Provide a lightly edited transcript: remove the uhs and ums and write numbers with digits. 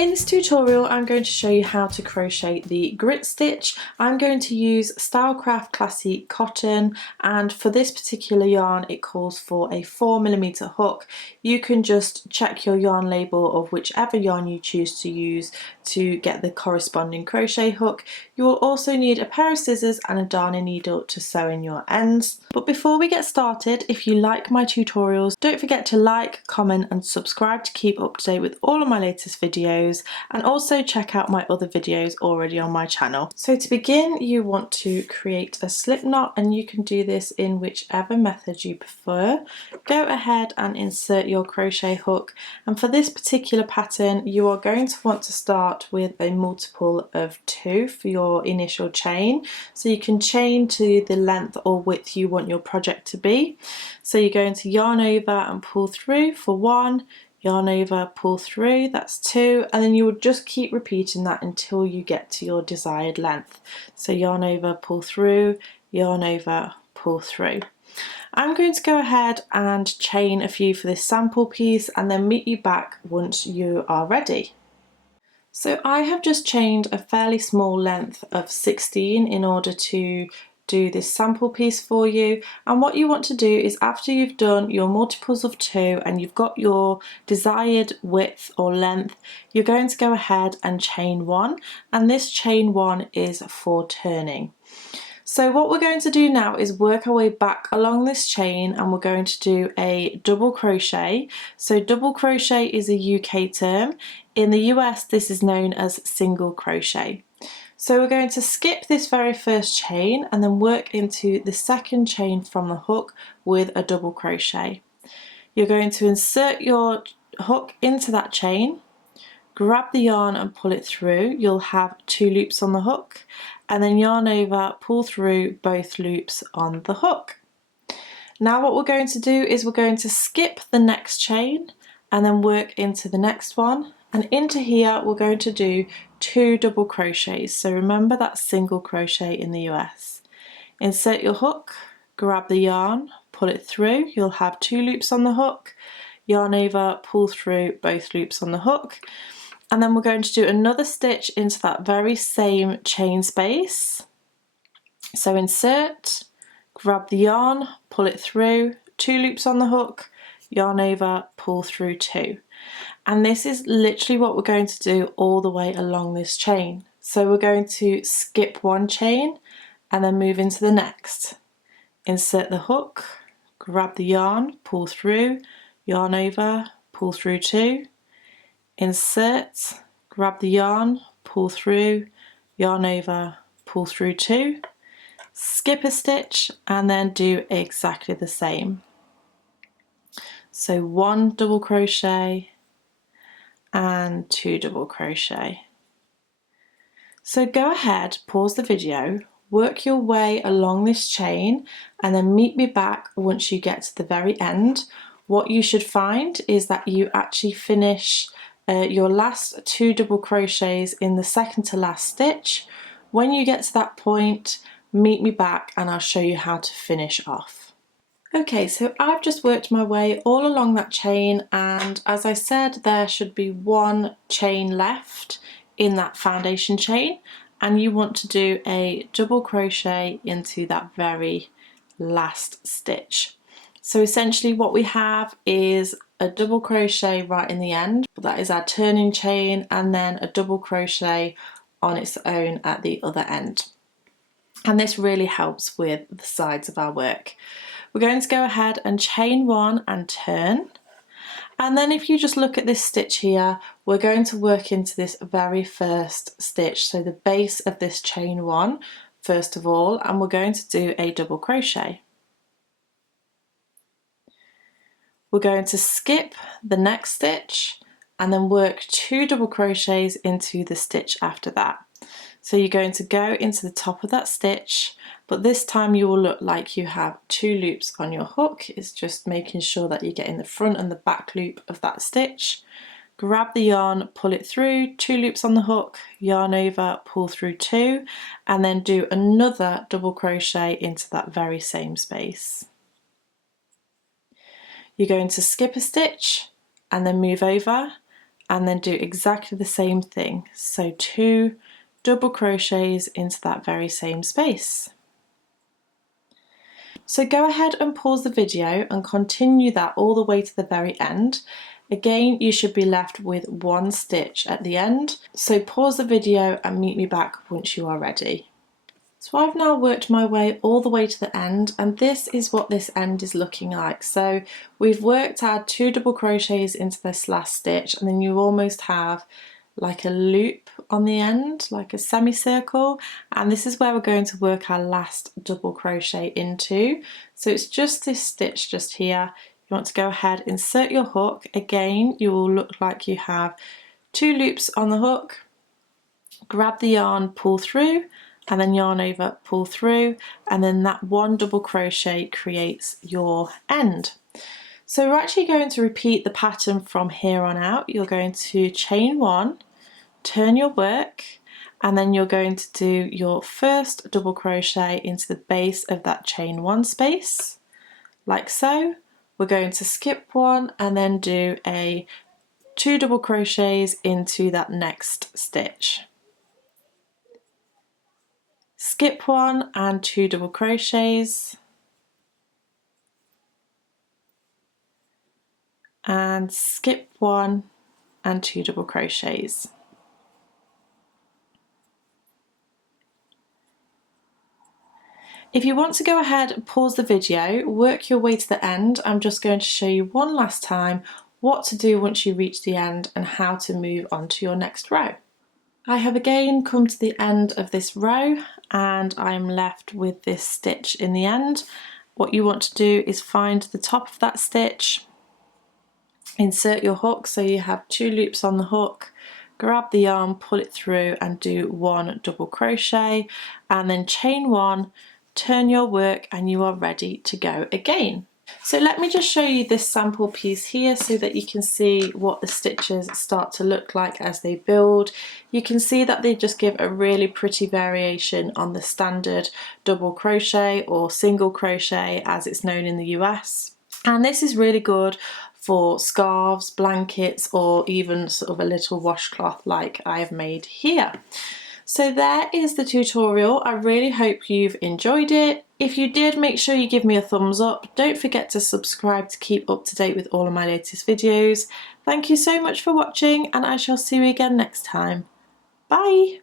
In this tutorial I'm going to show you how to crochet the grit stitch. I'm going to use Stylecraft Classic cotton, and for this particular yarn it calls for a 4mm hook. You can just check your yarn label of whichever yarn you choose to use to get the corresponding crochet hook. You will also need a pair of scissors and a darning needle to sew in your ends. But before we get started, if you like my tutorials, don't forget to like, comment and subscribe to keep up to date with all of my latest videos, and also check out my other videos already on my channel. So to begin, you want to create a slip knot, and you can do this in whichever method you prefer. Go ahead and insert your crochet hook, and for this particular pattern you are going to want to start with a multiple of 2 for your initial chain, so you can chain to the length or width you want your project to be. So you're going to yarn over and pull through for 1, yarn over, pull through, that's 2, and then you will just keep repeating that until you get to your desired length. So yarn over, pull through, yarn over, pull through. I'm going to go ahead and chain a few for this sample piece and then meet you back once you are ready. So I have just chained a fairly small length of 16 in order to do this sample piece for you, and what you want to do is after you've done your multiples of 2 and you've got your desired width or length, you're going to go ahead and chain 1, and this chain 1 is for turning. So what we're going to do now is work our way back along this chain, and we're going to do a double crochet. So double crochet is a UK term. In the US this is known as single crochet. So we're going to skip this very first chain and then work into the second chain from the hook with a double crochet. You're going to insert your hook into that chain, grab the yarn and pull it through. You'll have 2 loops on the hook, and then yarn over, pull through both loops on the hook. Now what we're going to do is we're going to skip the next chain and then work into the next one, and into here we're going to do 2 double crochets. So remember that's single crochet in the US. Insert your hook, grab the yarn, pull it through. You'll have 2 loops on the hook, yarn over, pull through both loops on the hook, and then we're going to do another stitch into that very same chain space. So insert, grab the yarn, pull it through, 2 loops on the hook, yarn over, pull through 2. And this is literally what we're going to do all the way along this chain. So we're going to skip one chain and then move into the next. Insert the hook, grab the yarn, pull through, yarn over, pull through 2. Insert, grab the yarn, pull through, yarn over, pull through 2. Skip a stitch and then do exactly the same. So 1 double crochet and 2 double crochet. So go ahead, pause the video, work your way along this chain and then meet me back once you get to the very end. What you should find is that you actually finish your last 2 double crochets in the second to last stitch. When you get to that point, meet me back and I'll show you how to finish off. Okay, so I've just worked my way all along that chain, and as I said, there should be 1 chain left in that foundation chain, and you want to do a double crochet into that very last stitch. So essentially what we have is a double crochet right in the end, that is our turning chain, and then a double crochet on its own at the other end. And this really helps with the sides of our work. We're going to go ahead and chain 1 and turn, and then if you just look at this stitch here, we're going to work into this very first stitch, so the base of this chain 1 first of all, and we're going to do a double crochet. We're going to skip the next stitch and then work 2 double crochets into the stitch after that. So you're going to go into the top of that stitch, but this time you will look like you have 2 loops on your hook. It's just making sure that you're getting the front and the back loop of that stitch. Grab the yarn, pull it through, 2 loops on the hook, yarn over, pull through 2, and then do another double crochet into that very same space. You're going to skip a stitch and then move over and then do exactly the same thing. So 2 double crochets into that very same space. So go ahead and pause the video and continue that all the way to the very end. Again, you should be left with 1 stitch at the end. So pause the video and meet me back once you are ready. So I've now worked my way all the way to the end, and this is what this end is looking like. So we've worked our 2 double crochets into this last stitch, and then you almost have like a loop on the end, like a semicircle, and this is where we're going to work our last double crochet into. So it's just this stitch just here. You want to go ahead, insert your hook. Again, you will look like you have 2 loops on the hook, grab the yarn, pull through, and then yarn over, pull through, and then that 1 double crochet creates your end. So we're actually going to repeat the pattern from here on out. You're going to chain 1, turn your work, and then you're going to do your first double crochet into the base of that chain 1 space, like so. We're going to skip 1 and then do a 2 double crochets into that next stitch. Skip 1 and 2 double crochets, and skip 1 and 2 double crochets. If you want to go ahead and pause the video, work your way to the end, I'm just going to show you one last time what to do once you reach the end and how to move on to your next row. I have again come to the end of this row and I'm left with this stitch in the end. What you want to do is find the top of that stitch, insert your hook so you have 2 loops on the hook, grab the yarn, pull it through and do 1 double crochet, and then chain 1, turn your work, and you are ready to go again. So let me just show you this sample piece here so that you can see what the stitches start to look like as they build. You can see that they just give a really pretty variation on the standard double crochet or single crochet as it's known in the US. And this is really good for scarves, blankets, or even sort of a little washcloth like I've made here. So there is the tutorial. I really hope you've enjoyed it. If you did, make sure you give me a thumbs up. Don't forget to subscribe to keep up to date with all of my latest videos. Thank you so much for watching, and I shall see you again next time. Bye!